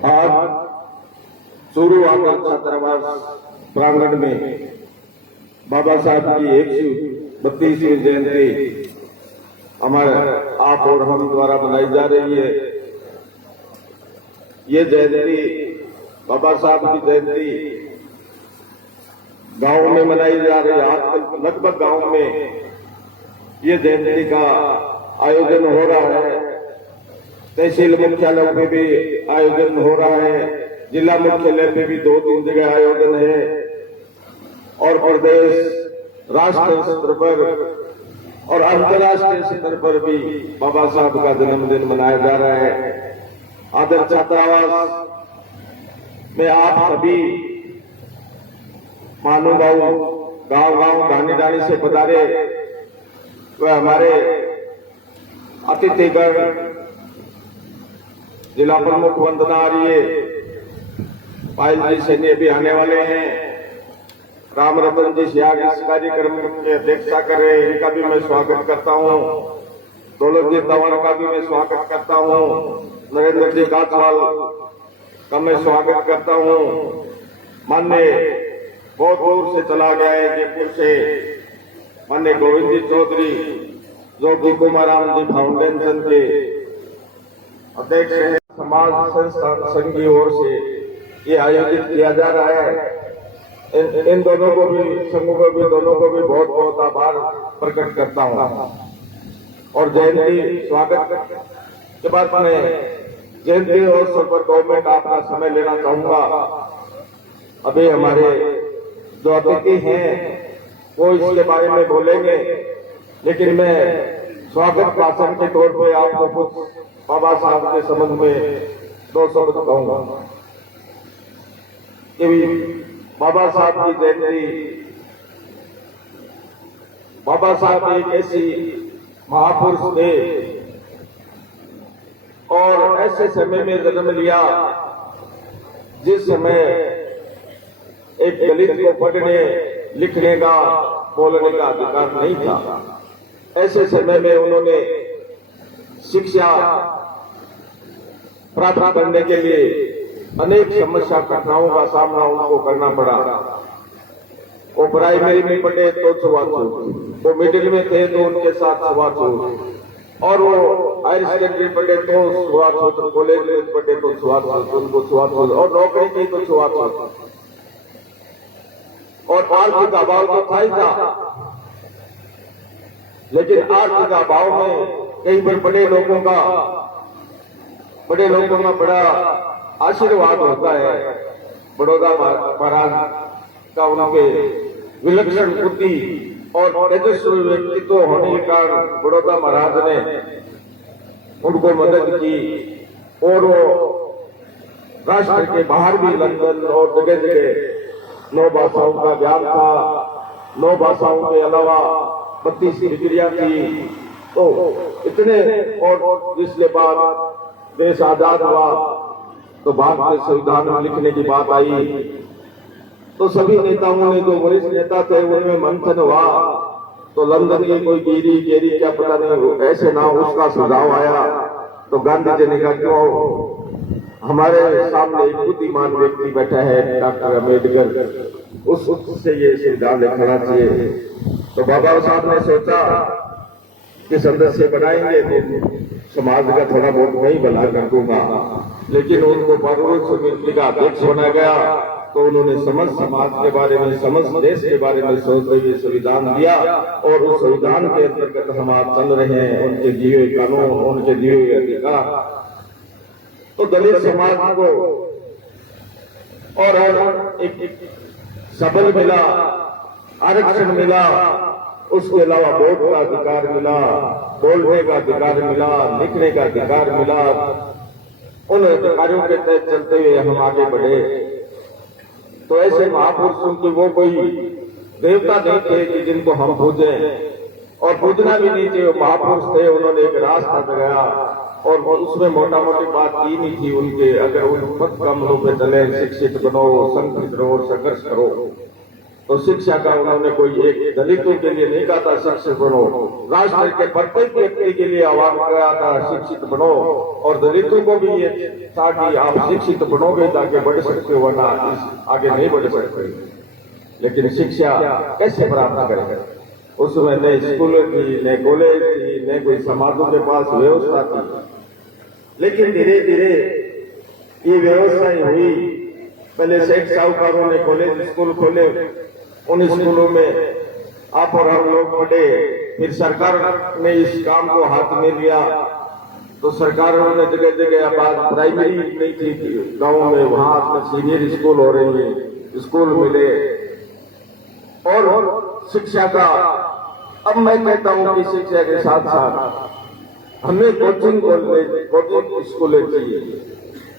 आज चूरू आदर्श छात्रावास प्रांगण में बाबा साहब की 132वीं जयंती हमारे आप और हम द्वारा मनाई जा रही है। ये जयंती बाबा साहब की जयंती गांव में मनाई जा रही है। आजकल लगभग गांव में ये जयंती का आयोजन हो रहा है। तहसील मुख्यालय में भी आयोजन हो रहा है, जिला मुख्यालय में भी 2-3 जगह आयोजन है और प्रदेश राष्ट्रीय स्तर पर और अंतर्राष्ट्रीय स्तर पर भी बाबा साहब का जन्मदिन मनाया जा रहा है। आदर्श छात्रावास में आप सभी महानुभाव गांव-गांव ढाणी-ढाणी से पधारे वह हमारे अतिथिगण जिला प्रमुख वंदना आ रही है, पायल जी सैन्य भी आने वाले हैं, राम रतन जी सियाग इस कार्यक्रम की अध्यक्षता कर रहे हैं, इनका भी मैं स्वागत करता हूं। दौलत जी तंवर का भी मैं स्वागत करता हूं। नरेंद्र जी गाथवाल का मैं स्वागत करता हूं। मान्य बहुत दूर से चला गया है जयपुर से मान्य गोविंद जी चौधरी जो कि कुमाराम जी फाउंडेशन के अध्यक्ष हैं। समाज संस्थान संघ की ओर से ये आयोजित किया जा रहा है। इन दोनों को भी, संघों को भी, दोनों को भी बहुत बहुत आभार प्रकट करता हूं। और जयंती स्वागत के बाद मैं जयंती अवसर पर 2 मिनट आपका समय लेना चाहूंगा। अभी हमारे जो अतिथि हैं वो इसके बारे में बोलेंगे, लेकिन मैं स्वागत भाषण के तौर पे आपको कुछ बाबा साहब के संबंध में 2 शब्द कहूंगा कि बाबा साहब की जयंती, बाबा साहब एक ऐसी महापुरुष थे और ऐसे समय में जन्म लिया जिस समय एक दलित को पढ़ने लिखने का बोलने का अधिकार नहीं था। ऐसे समय में उन्होंने शिक्षा प्राप्त करने के लिए अनेक समस्या कठिनाइयों का सामना उनको करना पड़ा। वो प्राइमरी में पढ़े तो छुआछूत, वो मिडिल में थे तो उनके साथ छुआछूत, और वो हायर सेकेंडरी पढ़े तो छुआछूत, कॉलेज में पढ़े तो छुआछूत, उनको छुआछूत, और नौकरी की तो छुआछूत। और आर्थिक अभाव तो था ही था, लेकिन आर्थिक अभाव में कई बार बड़े लोगों का बड़ा आशीर्वाद होता है। बड़ौदा महाराज का उनके विलक्षण बुद्धि और तेजस्वी व्यक्तित्व होने के कारण बड़ौदा महाराज ने उनको मदद की और वो राष्ट्र के बाहर भी लंदन और जगह जगह 9 भाषाओं का ज्ञान था। 9 भाषाओं के अलावा 32 डिग्रियां थी। तो इतने और जिसके बाद देश आजाद हुआ तो भारतीय संविधान लिखने की बात आई, तो सभी नेताओं ने, जो वरिष्ठ नेता थे, उनमें मंथन हुआ तो लंदन की कोई गेरी क्या पता नहीं ऐसे ना उसका सुझाव आया। तो गांधी जी ने कहा क्यों हमारे सामने एक बुद्धिमान व्यक्ति बैठा है डॉक्टर अम्बेडकर, उससे ये संविधान लिखना चाहिए। तो बाबा साहब ने सोचा कि सदस्य बनाएंगे तो समाज का थोड़ा बहुत मैं ही भला कर दूंगा, लेकिन उनको पार्वत समिति का अध्यक्ष बनाया गया तो उन्होंने समस्त समाज के बारे में, समस्त देश के बारे में सोचते हुए संविधान दिया और उस संविधान के अंतर्गत हम आज चल रहे हैं। उनके दिए हुए कानून, उनके दिए हुए अधिकार, तो दलित समाज को और एक सबल मिला, आरक्षण मिला, उसके अलावा वोट का अधिकार मिला, बोलने का अधिकार मिला, लिखने का अधिकार मिला। उन अधिकारों के तहत चलते हुए हम आगे बढ़े। तो ऐसे महापुरुषों की वो कोई देवता नहीं थे कि जिनको हम पूजें, और पूजना भी नहीं थे। वो महापुरुष थे, उन्होंने एक रास्ता लगाया और उसमें मोटा मोटी बात की नहीं थी उनके, अगर उन पथ कमलों पे चले, शिक्षित बनो, संगठित रहो, संघर्ष करो। तो शिक्षा का उन्होंने कोई एक दलितों के लिए नहीं कहा था शिक्षित बनो, राष्ट्र के प्रत्येक व्यक्ति के लिए आह्वान किया था शिक्षित बनो, और दलितों को भी ये था कि आप शिक्षित बनोगे ताकि बढ़ सकते हो, वरना आगे नहीं बढ़ सकते। लेकिन शिक्षा कैसे प्राप्त करेंगे? उसमें न स्कूल थी, न कॉलेज थी, न कोई समाजों के पास व्यवस्था थी। लेकिन धीरे धीरे ये व्यवस्थाएं हुई। पहले सेठ साहूकारों ने कॉलेज स्कूल खोले, उन स्कूलों में आप और हम लोग पढ़े। फिर सरकार ने इस काम को हाथ में लिया, तो सरकारों ने जगह जगह अब प्राइमरी नहीं थी गाँव में, वहां सीनियर स्कूल हो रही है, स्कूल मिले। और शिक्षा का अब मैं कहता हूं कि शिक्षा के साथ साथ हमें कोचिंग स्कूलें चाहिए।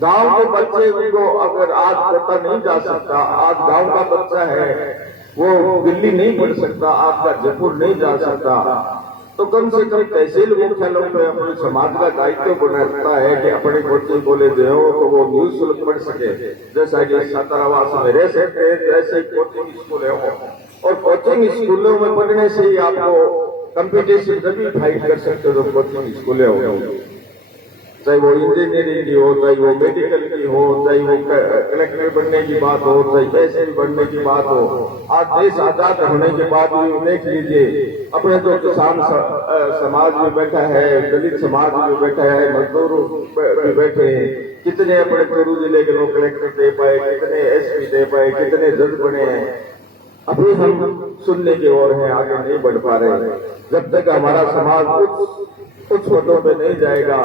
गांव के बच्चे को अगर आज पता नहीं जा सकता, आज गांव का बच्चा है वो दिल्ली नहीं पढ़ सकता, आपका जयपुर नहीं जा सकता, तो कम से कम तहसील मुख्यालयों में अपने समाज का दायित्व बनाता है कि अपने कोचिंग कॉलेज हो तो वो निःशुल्क पढ़ सके। जैसा कि छात्रावास में रह सकते हैं वैसे कोचिंग स्कूल हो, और कोचिंग स्कूलों में पढ़ने से ही आपको कंपटीशन तभी फाइट कर सकते हो। कोचिंग स्कूलें हो, चाहे वो इंजीनियरिंग की हो, चाहे वो मेडिकल की हो, चाहे वो कलेक्टर बनने की बात हो, चाहे तहसील बनने की बात हो। आज देश आजाद होने के बाद भी देख लीजिए, अपने तो किसान समाज में बैठा है, दलित समाज में बैठा है, मजदूर भी बैठे हैं, कितने अपने चूरू जिले के लोग कलेक्टर दे पाए, कितने एसपी दे पाए, कितने जज बने हैं। अभी हम सुनने की ओर हैं, आगे नहीं बढ़ पा रहे। जब तक हमारा समाज उच्च पदों पे नहीं जाएगा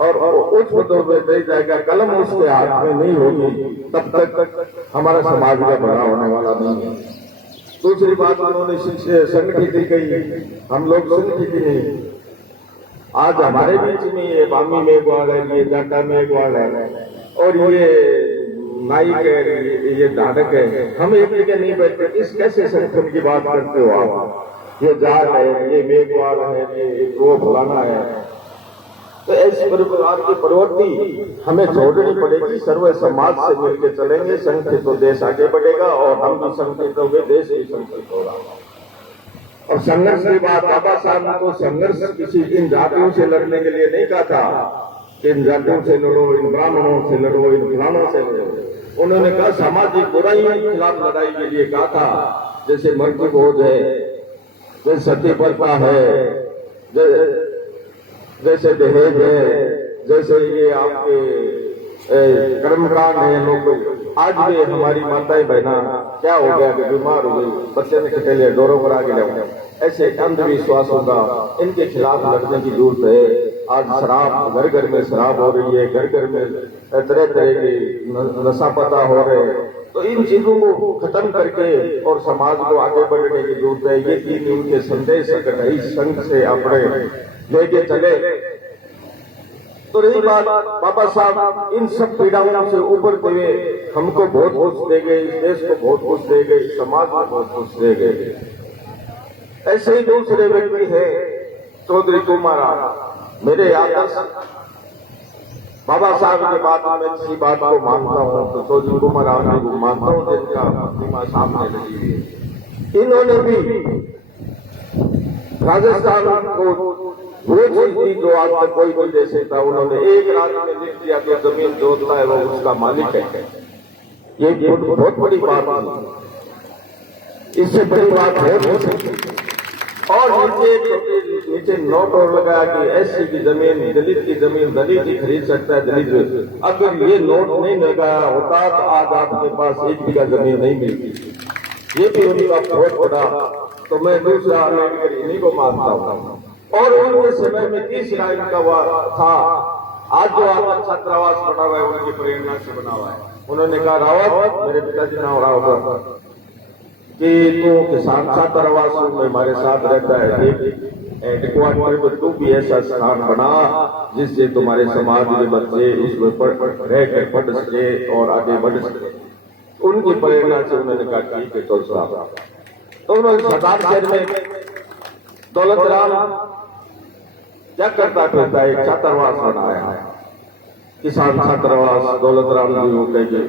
और उच्च पदों पे नहीं जाएगा, कलम उसके हाथ में नहीं होगी, तब तक हमारा समाज का बड़ा होने वाला नहीं है। दूसरी बात उन्होंने संगठित कही, हम लोग संगठित नहीं। आज हमारे बीच में ये बामी मेघवाल है, ये जाटा मेघवाल है, और ये नाइक है, ये धाड़क है, हम एक जगह नहीं बैठते। इस कैसे संगठन की बात करते हो आप? ये जाट है, ये मेघवाल है, ये वो फलाना है। तो ऐसी प्रकार की प्रवृत्ति हमें छोड़नी पड़ेगी। सर्व समाज से मिलकर चलेंगे, संगठित तो देश आगे बढ़ेगा, और हम भी संगठित होंगे, देश भी संगठित होगा। और संघर्ष की बात, बाबा साहब ने तो संघर्ष किसी इन जातियों से लड़ने के लिए नहीं कहा था, इन जातियों से लड़ो, इन ब्राह्मणों से लड़ो, इन फलानों से लड़ो। उन्होंने कहा सामाजिक बुराइयों के खिलाफ लड़ाई के लिए कहा था। जैसे मृत्यु बोध है, जैसे सती प्रथा है, जैसे दहेज है, जैसे ये आपके कर्मकांड है। लोग आज भी हमारी माताएं बहना क्या हो गया कि बीमार हो गई, बच्चे ने पहले डोरों पर आगे लगा, ऐसे अंधविश्वास होगा, इनके खिलाफ लड़ने की जरूरत है। आज शराब घर घर में शराब हो रही है, घर घर में तरह तरह की नशा पता हो रहे हैं। तो इन चीजों को खत्म करके और समाज को आगे बढ़ने की जरूरत है। ये तीन उनके संदेश अगर इस संघ से अपने लेके चले तो रही बात, बाबा साहब इन सब पीड़ाओं से उभरते हुए हमको बहुत कुछ दे गए, इस देश को बहुत कुछ दे गए, समाज को बहुत कुछ दे गए। ऐसे ही दूसरे व्यक्ति है चौधरी कुमार, मेरे आदर्श बाबा साहब के बाद मैं किसी बात को मानता हूँ तो चौधरी कुमार को मानता हूँ, जिनका प्रतिमा सामने लगी है। इन्होंने भी राजस्थान को वो चीज दी जो आज तक कोई नहीं दे सकता। उन्होंने एक रात में लिख दिया कि जमीन जोतता है वो उसका मालिक है। ये बहुत बड़ी बात है, इससे बड़ी बात हो सकती। और नीचे नोट और लगाया कि एससी की जमीन, दलित की जमीन दलित ही खरीद सकता है, दलित। अगर ये नोट नहीं लगाया होता तो आज आपके पास एक बीघा जमीन नहीं मिलती। ये भी उनका बहुत बड़ा, तो मैं दूसरा इन्हीं को मानता हूँ। और उनके समय में 30 लाइन का था। आज जो आपका छात्रावास बना हुआ है उनकी प्रेरणा से बना हुआ है। उन्होंने कहा रावत, मेरे पिताजी नाम रावत, कि तू किसान छात्रावास में हमारे साथ रहता है, हेडक्वार्टर में तू भी ऐसा स्थान बना जिससे तुम्हारे समाज के बच्चे उसमें रहकर पढ़ सके और आगे बढ़ सके। उनकी प्रेरणा से उन्होंने कहा ठीक है तो साहब। तो उन्होंने सरदार शहर में दौलत राम क्या करता फिरता है, एक छात्रावास बनाया है। किसान छात्रावास दौलतराम जी वो कह के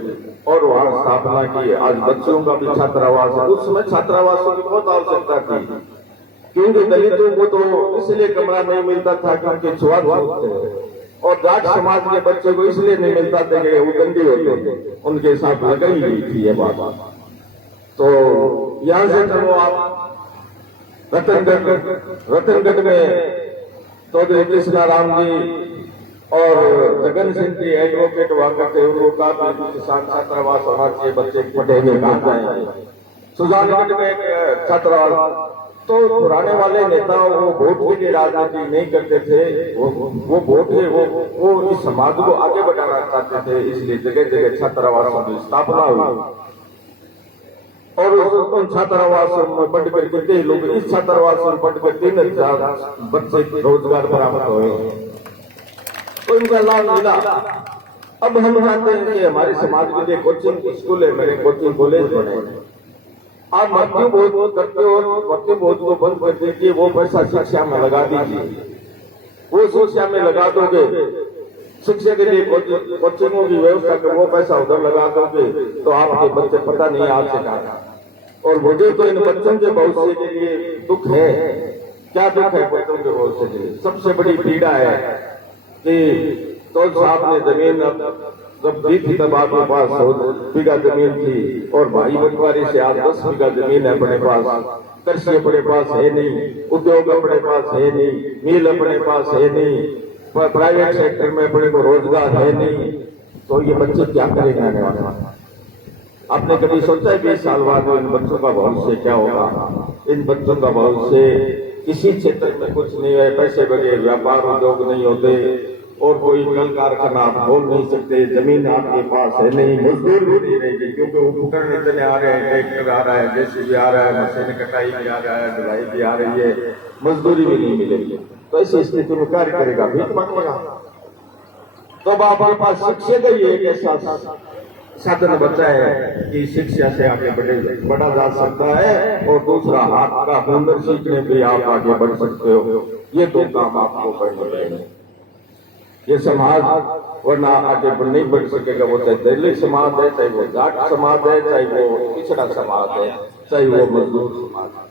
और वहां स्थापना की। आज बच्चों का भी छात्रावास है। उस समय छात्रावासों की बहुत आवश्यकता थी, क्योंकि दलितों को तो इसलिए कमरा नहीं मिलता था कि उनके छुआछूत थे, और जाट समाज के बच्चे को इसलिए नहीं मिलता था कि वो गंदी होते थे, उनके साथ लगाई हुई थी ये बात। तो यहां से चलो आप रतनगढ़ में चौधरी कृष्णाराम जी और जगन सिंह जी एडवोकेट हुआ करते, उनको कहा किसान छात्रावास होना चाहिए, बच्चे पढ़ेंगे कहाँ जाएंगे। सुजानगढ़ में एक छात्रावास, तो पुराने वाले नेता वो वोट के लिए राजनीति नहीं करते थे, वो वोट है वो इस समाज को आगे बढ़ाना चाहते थे, इसलिए जगह जगह छात्रावासों की स्थापना हुई। और उन छात्रावासों में पढ़कर कितने लोग, इस छात्रावास में पढ़कर 3000 बच्चे रोजगार प्राप्त हुए, तो इनका लाभ मिला। अब हम जानते हैं कि हमारे समाज के लिए कोचिंग स्कूल है, मेरे कोचिंग कॉलेज बने। आप मृत्यु बोध करते हो, मृत्यु बोध को बंद कर दीजिए, वो पैसा शिक्षा में लगा दीजिए, वो शिक्षा में लगा दोगे, शिक्षा के लिए कोचिंगों की व्यवस्था कर, वो पैसा उधर लगा दोगे तो आपके बच्चे पता नहीं आज से कहा। और मुझे तो इन बच्चों के भविष्य के लिए दुख है। क्या दुख है बच्चों के भविष्य के लिए? सबसे बड़ी पीड़ा है कि तो साहब ने जमीन जब दी थी तब आपके पास 100 बीघा जमीन थी, और भाई बंटवारी से आज 10 बीघा जमीन है अपने पास, कृषि अपने पास है नहीं, उद्योग अपने पास है नहीं, मिल अपने पास है नहीं, प्राइवेट सेक्टर में अपने को रोजगार है नहीं, तो ये बच्चे क्या करेंगे आने वाले? आपने कभी सोचा है 20 साल बाद इन बच्चों का भविष्य क्या होगा? इन बच्चों का भविष्य किसी क्षेत्र में कुछ नहीं है, पैसे बगैर व्यापार उद्योग नहीं होते, और कोई कल कारखाना आप खोल नहीं सकते, जमीन आपके पास है नहीं, मजदूर भी नहीं रहेगी, क्योंकि उपकरण इतने आ रहे हैं, ट्रैक्टर आ रहा है, जेसीबी आ रहा है, मशीन कटाई भी आ रहा है, ढुलाई भी आ रही है, मजदूरी भी नहीं मिलेगी। तो ऐसी स्थिति में कार्य करेगा, भीख मांगेगा। तो अब आपके पास शिक्षा का ये एक ऐसा साधन बचा है कि शिक्षा से आगे बढ़ा जा सकता है, और दूसरा हाथ का हुनर सीखने पे आप आगे बढ़ सकते हो। ये दो काम आपको करने पड़ेंगे। ये समाज वरना आगे नहीं बढ़ सकेगा। वो चाहे दलित समाज है, चाहे वो जाट समाज है, चाहे वो पिछड़ा समाज है, चाहे वो मजदूर समाज है।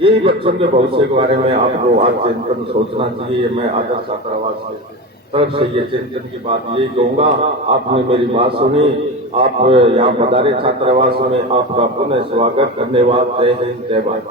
यही बच्चों के भविष्य के बारे में आपको आज चिंतन सोचना चाहिए। मैं आदर्श छात्रावास की तरफ से ये चिंतन की बात यही कहूंगा। आपने मेरी बात सुनी, आप यहाँ पधारे छात्रावास में, आपका पुनः स्वागत। धन्यवाद। जय हिंद, जय भारत।